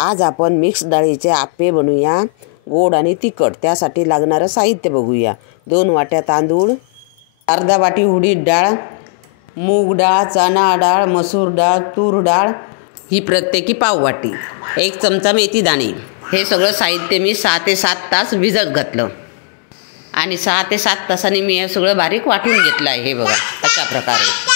आज आपण मिक्स डाळीचे आप्पे बनवूया, गोड आणि तिखट। त्यासाठी लागणारे साहित्य बघूया। 2 वाट्या तांदूळ, अर्धा वाटी उडीद डाळ, मूग डाळ, चणा डाळ, मसूर डाळ, तूर डाळ ही प्रत्येकी पाव वाटी, 1 चमचा मेथी दाणे। हे सगळं साहित्य मी 6 ते 7 तास भिजत घातलं आणि 6 ते 7 तासांनी मी हे सगळं बारीक वाटून घेतलं आहे। हे बघा अशा प्रकारे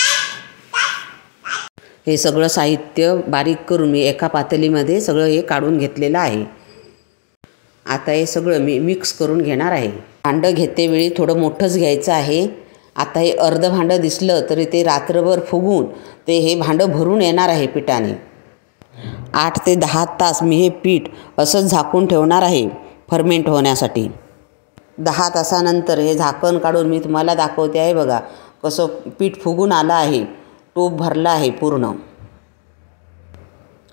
हे सगळं साहित्य बारीक करून मी एका पातेलीमध्ये सगळं हे काढून घेतलेलं आहे। आता हे सगळं मी मिक्स करून घेणार आहे। भांडं घेतेवेळी थोडं मोठंच घ्यायचं आहे। आता हे अर्ध भांडं दिसलं तरी ते रात्रभर फुगून ते हे भांडं भरून येणार आहे पिठाने। 8 ते 10 तास मी हे पीठ असंच झाकून ठेवणार आहे फर्मेंट होण्यासाठी। 10 तासानंतर हे झाकण काढून मी तुम्हाला दाखवते आहे। बघा कसं पीठ फुगून आलं आहे, टोप भरला आहे पूर्ण।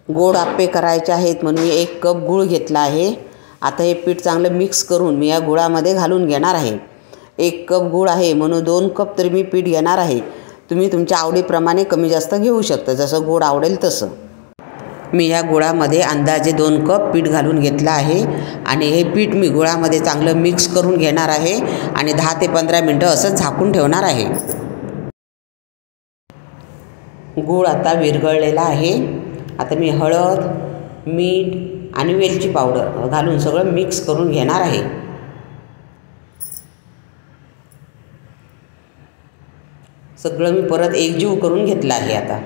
गोड आप्पे करायचे आहेत म्हणून मी 1 कप गूळ घेतला आहे। आता हे पीठ चांगलं मिक्स करून मी या गुळामध्ये घालून घेणार आहे। 1 कप गूळ आहे म्हणून 2 कप तरी मी पीठ घेणार आहे। तुम्ही तुमच्या आवडीप्रमाणे कमी जास्त घेऊ शकता, जसं गोड आवडेल तसं। मी या गुळामध्ये अंदाजे 2 कप पीठ घालून घेतलं आहे आणि हे पीठ मी गुळामध्ये चांगलं मिक्स करून घेणार आहे आणि 10 ते 15 मिनटं असं झाकून ठेवणार आहे। गूळ आता विरघळलेला आहे। आता मी हळद, मीठ आणि वेलची पावडर घालून सगळं मिक्स करून घेणार आहे। सगळं मी परत एकजीव करून घेतलं आहे। आता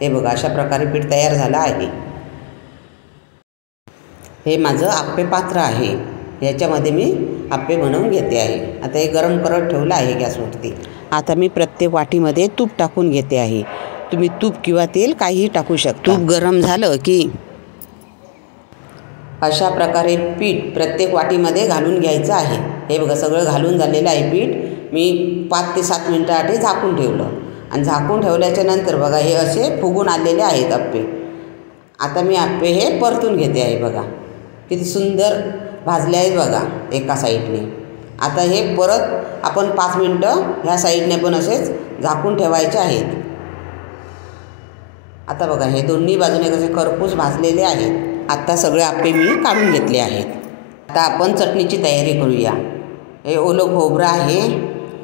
हे बघा अशा प्रकारे पीठ तयार झालं आहे। हे माझं आप्पे पात्र आहे, याच्यामध्ये मी आप्पे बनवून घेते आहे। आता हे गरम करत ठेवलं आहे गॅसवरती। आता मी प्रत्येक वाटीमध्ये तूप टाकून घेते आहे। तुम्ही तूप किंवा तेल काहीही टाकू शकता। तूप गरम झालं की अशा प्रकारे पीठ प्रत्येक वाटीमध्ये घालून घ्यायचं आहे। हे बघा सगळं घालून झालेलं आहे पीठ। मी 5 ते 7 मिनटासाठी झाकून ठेवलं आणि झाकून ठेवल्याच्या नंतर बघा हे असे फुगून आलेले आहेत आप्पे। आता मी आप्पे हे परतून घेते आहे। बघा किती सुंदर भाजले आहेत बघा एका साईडने। आता हे परत आपण 5 मिनटं ह्या साईडने पण असेच झाकून ठेवायचे आहेत। आता बघा हे दोन्ही बाजूने कसे खरपूस भाजलेले आहेत। आता सगळे आप्पे मी काढून घेतले आहेत। आता आपण चटणीची तयारी करूया। हे ओलं खोबरं आहे,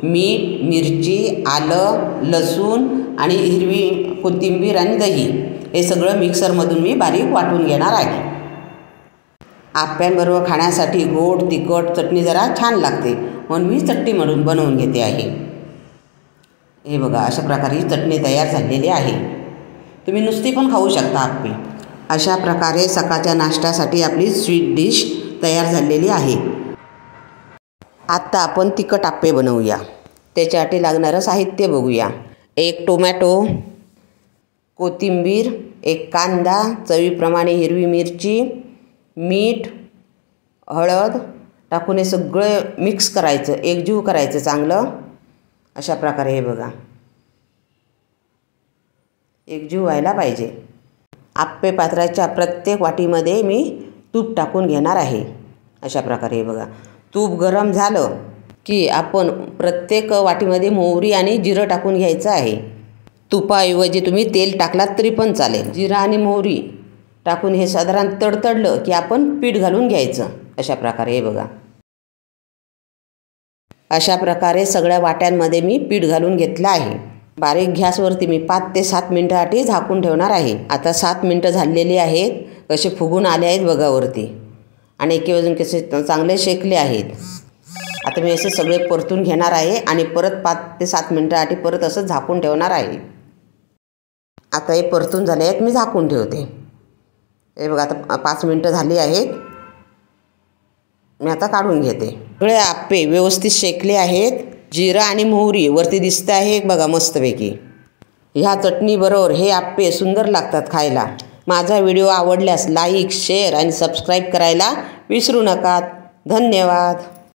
मीठ, मिरची, आलं, लसूण आणि हिरवी कोथिंबीर आणि दही हे सगळं मिक्सरमधून मी बारीक वाटून घेणार आहे। आप्प्यांबरोबर खाण्यासाठी गोड तिखट चटणी जरा छान लागते म्हणून मी चटणी बनवून घेते आहे। हे बघा अशा प्रकारे ही चटणी तयार झालेली आहे। तुम्ही नुसती पण खाऊ शकता आप्पे। अशा प्रकारे सकाळच्या नाश्त्यासाठी आपली स्वीट डिश तयार झालेली आहे। आता आपण तिखट आप्पे बनवूया। त्याच्यासाठी लागणारं साहित्य बघूया। 1 टोमॅटो, कोथिंबीर, 1 कांदा, चवीप्रमाणे हिरवी मिरची, मीठ, हळद टाकून हे सगळं मिक्स करायचं, एकजीव करायचं चांगलं। अशा प्रकारे हे बघा एकजीव व्हायला पाहिजे। आप्पे पात्राच्या प्रत्येक वाटीमध्ये मी तूप टाकून घेणार आहे। अशा प्रकारे हे बघा तूप गरम झालं की आपण प्रत्येक वाटीमध्ये मोहरी आणि जिरं टाकून घ्यायचं आहे। तुपाऐवजी तुम्ही तेल टाकलात तरी पण चालेल। जिरं आणि मोहरी टाकून हे साधारण तडतडलं की आपण पीठ घालून घ्यायचं। अशा प्रकारे हे बघा अशा प्रकारे सगळ्या वाट्यांमध्ये मी पीठ घालून घेतलं आहे। बारीक गॅसवरती मी 5 ते 7 मिनटासाठी झाकून ठेवणार आहे। आता 7 मिनटं झालेली आहेत, कसे फुगून आले आहेत बघा वरती आणि एके बाजून कसे चांगले शेकले आहेत। आता मी असे सगळे परतून घेणार आहे आणि परत 5 ते 7 मिनटासाठी परत असं झाकून ठेवणार आहे। आता हे परतून झाले आहेत, मी झाकून ठेवते। हे बघा आता 5 मिनटं झाली आहेत, मी आता काढून घेते। सगळे आप्पे व्यवस्थित शेकले आहेत। जिरं आणि मोहरी वरती दिसतं आहे बघा मस्तपैकी। ह्या चटणीबरोबर हे आप्पे सुंदर लागतात खायला। माझा व्हिडिओ आवडल्यास लाईक, शेअर आणि सबस्क्राईब करायला विसरू नका। धन्यवाद।